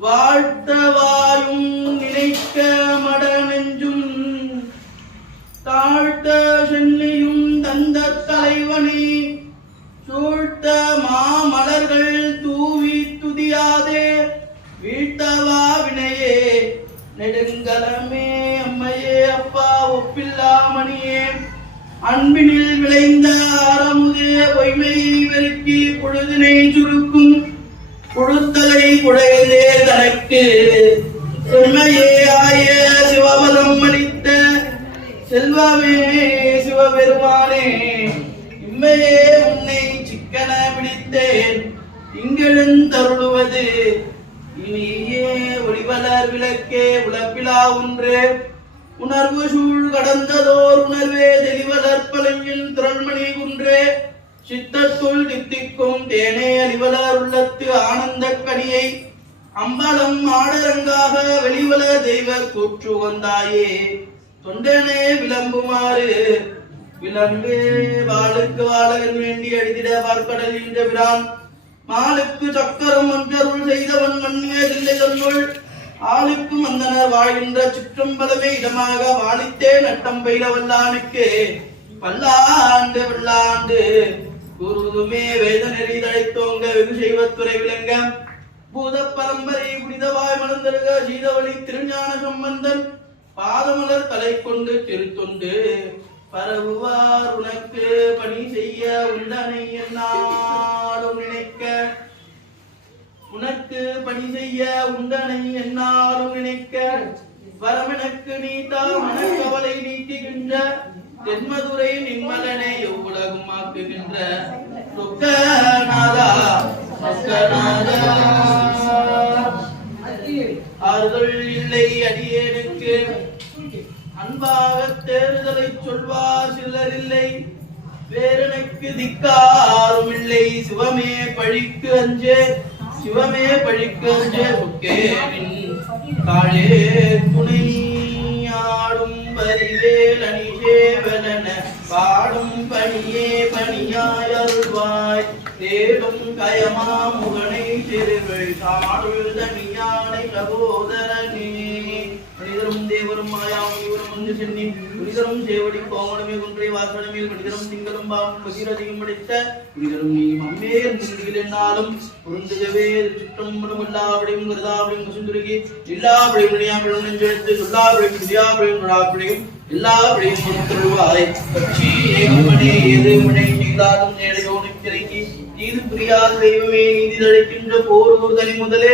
வாழ்த்தவாயும் நினைக்க மட நெஞ்சும் தாழ்த்த சென்னியும் தந்த தலைவனே சூழ்த்த மாமலர்கள் தூவி துதியாதே வீழ்த்தவா வினையே நெடுங்கலமே அம்மையே அப்பா ஒப்பில்லா மணியே அன்பினில் விளைந்த அறமுதே பொய்மையை வெறுக்கி பொழுதினை சுருக்கும் கொடுத்தலை குழைந்தே தனக்கு செம்மையே ஆய சிவபதம் அளித்த செல்வமே சிவபெருமானே இம்மையே உன்னை சிக்கன பிடித்தேன் இங்கெழுந்தருளுவது இனியே ஒளிவலர் விளக்கே உழப்பிலா ஒன்றே உணர்வு சூழ் கடந்ததோர் உணர்வே தெளிவலர் பலங்கில் திரள்மணி குன்றே சித்தத்துள் தித்திக்கும் தேனே அழிவலர் உள்ளத்து ஆனந்த கனியை அம்பலம் ஆடரங்காக வெளிவல தெய்வ கூற்று வந்தாயே தொண்டனே விளம்புமாறு விளம்பே வாளுக்கு வாழகன் வேண்டி அடித்திட பார்க்கடல் என்ற பிரான் மாலுக்கு சக்கரம் ஒன்றருள் செய்தவன் மண்ணியதில்லை தன்னுள் ஆளுக்கு மந்தனர் வாழ்கின்ற சிற்றம்பலமே இடமாக வாழித்தே நட்டம் பயில வல்லானுக்கு பல்லாண்டு வெள்ளாண்டு குருதுமே வேத நெறி தழைத்தோங்க வெகு செய்வத்துறை விளங்க பூத பரம்பரை புனிதவாய் மலர்ந்தருக சீதவழி திருஞான சம்பந்தன் பாதமலர் தலை கொண்டு திருத்தொண்டு பரவுவார் உனக்கு பணி செய்ய உண்டனை என்னாலும் நினைக்க உனக்கு பணி செய்ய உண்டனை என்னாலும் நினைக்க வரமெனக்கு நீத்தா மனக்கவலை நீக்குகின்ற தென்மதுரை நின்மலனை எவ்வுலகும் ஆக்குகின்ற ஆறுதல் இல்லை அடியேனுக்கு அன்பாக தேர்தலை சொல்வார் சிலர் இல்லை வேறனுக்கு திக்காரும் இல்லை சிவமே பழிக்கு அஞ்சே சிவமே பழிக்கு அஞ்சே சுக்கேவின் காழே துணை ஆடும் வரிவேல் அணிசேவலன பாடும் பணியே பணியாய் அருள்வாய் தேடும் கயமா முகனை திருவிழ் காடுள் தனியானை சகோதரனே மனிதரும் தேவரும் மாயாவும் இவரும் வந்து சென்னி புனிதரும் சேவடி கோமணமே குன்றை வாசனமேல் மனிதரும் திங்களும் பாவம் பகிரதியும் படித்த புனிதரும் நீ மம்மே நின்றில் என்னாலும் பொருந்துகவே சுற்றம்படும் எல்லாவடையும் கருதாவடையும் குசுந்துருகி எல்லாவடையும் நினையாவடையும் நெஞ்செழுத்து சொல்லாவடையும் விதியாவடையும் நடாவடையும் எல்லாவடையும் பொறுத்தருள்வாய் கட்சி ஏகமனே எதிர்மனை நீதாடும் நேடையோனும் திரைக்கி நீது புரியாத தெய்வமே நீதி தழைக்கின்ற போர் தனி முதலே